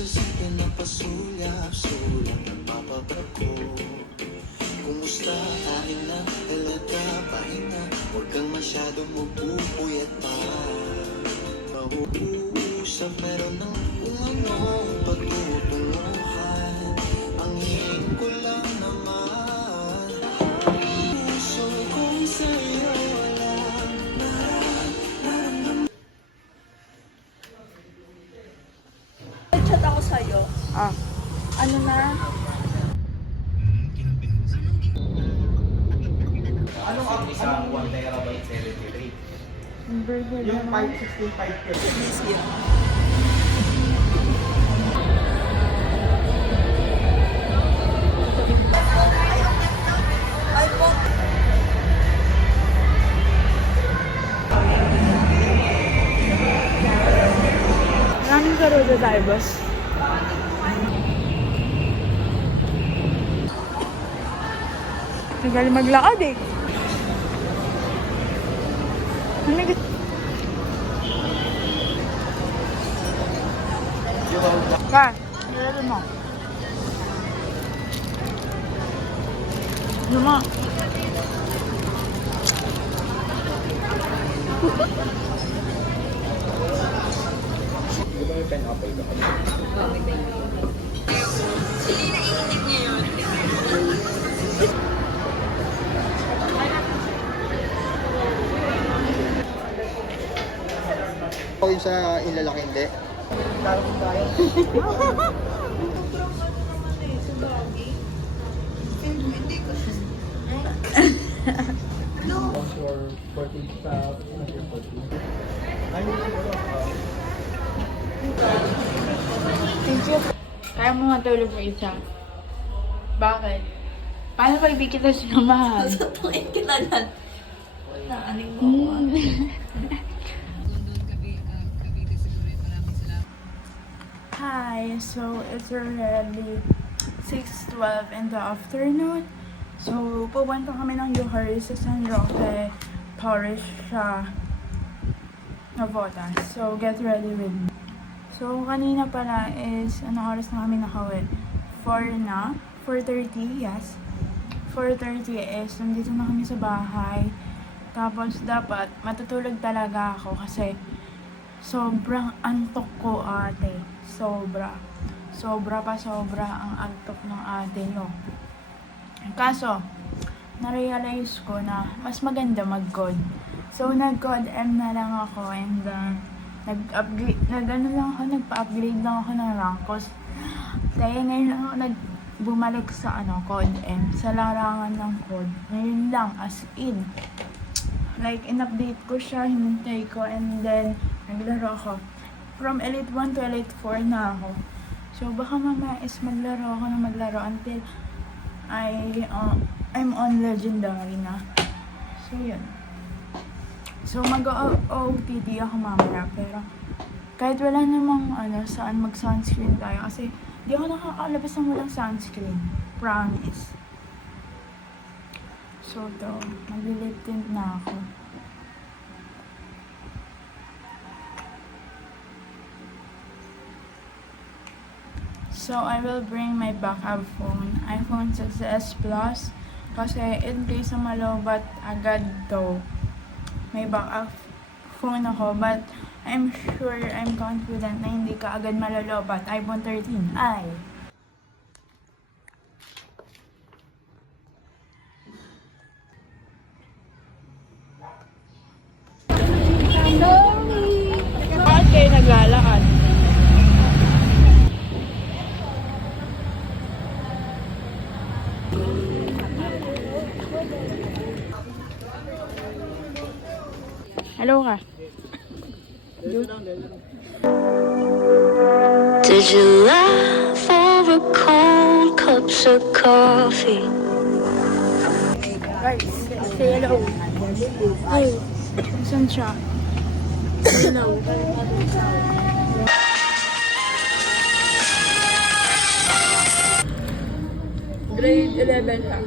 sa sikin na pasulyap-sulyap nagpapabrako. Kumusta? Kain na, halata, pahinga. Huwag kang masyadong magpupuyat pa. Mauusap, meron ng kung anong patutunguhan. Ang hiling ko lang naman, puso kong sa'yo walang nararamdaman. Chat ako sa'yo. Ano na? Anong isang 1 terabyte 73? Burger Yung naman. 565 pesos. Easy. Ay po. Maraming karoda tayo, boss. Tagal maglakad eh. Ano gusto? Ka, nilalo mo. Ano mo? Di ba may pen apple ka? O yung sa ilalaki hindi. For 14 staff, 14. Ay, siguro. Thank you. Kaya mo matulog mo isa. Bakit? Paano pag di kita sinamahan? Tutuin kita dyan. Wala, aning mo. Hi, so it's already 6:12 in the afternoon. So, pupunta kami ng Johari sa San Roque Parish sa Navotas. So, get ready with me. So, kanina pala is, anong oras na kami nakawin? 4 na? 4:30, yes. 4:30 is, nandito na kami sa bahay. Tapos, dapat matutulog talaga ako kasi sobrang antok ko, ate. Sobra. Sobra ang antok ng ate nyo. Kaso, na-realize ko na mas maganda mag-code. So, nag-code M na lang ako and nagpa-upgrade lang ako ng rank. Kaya ngayon lang ako bumalik sa code M, sa larangan ng code. Ngayon lang, as in. Like, in-update ko siya, hinintay ko, and then, naglaro ako. From Elite 1 to Elite 4 na ako. So, baka mamaya is maglaro until I'm on Legendary na. So, yun. So, mag-OOTD ako mamaya, pero kahit wala namang saan mag-sunscreen tayo, kasi di ako nakakalabas ng walang sunscreen. Promise. So, mag-lip tint na ako. So, I will bring my backup phone, iPhone 6s Plus, kasi in case na malobat agad daw, may backup phone ako, but I'm confident na hindi ka agad malalobat. iPhone 13, ay! Bakit kayo naglalakad? Hello ka. Did you laugh over cold cups of coffee? Guys, say hello. Ay, saan siya? Hello. Grade 11 siya.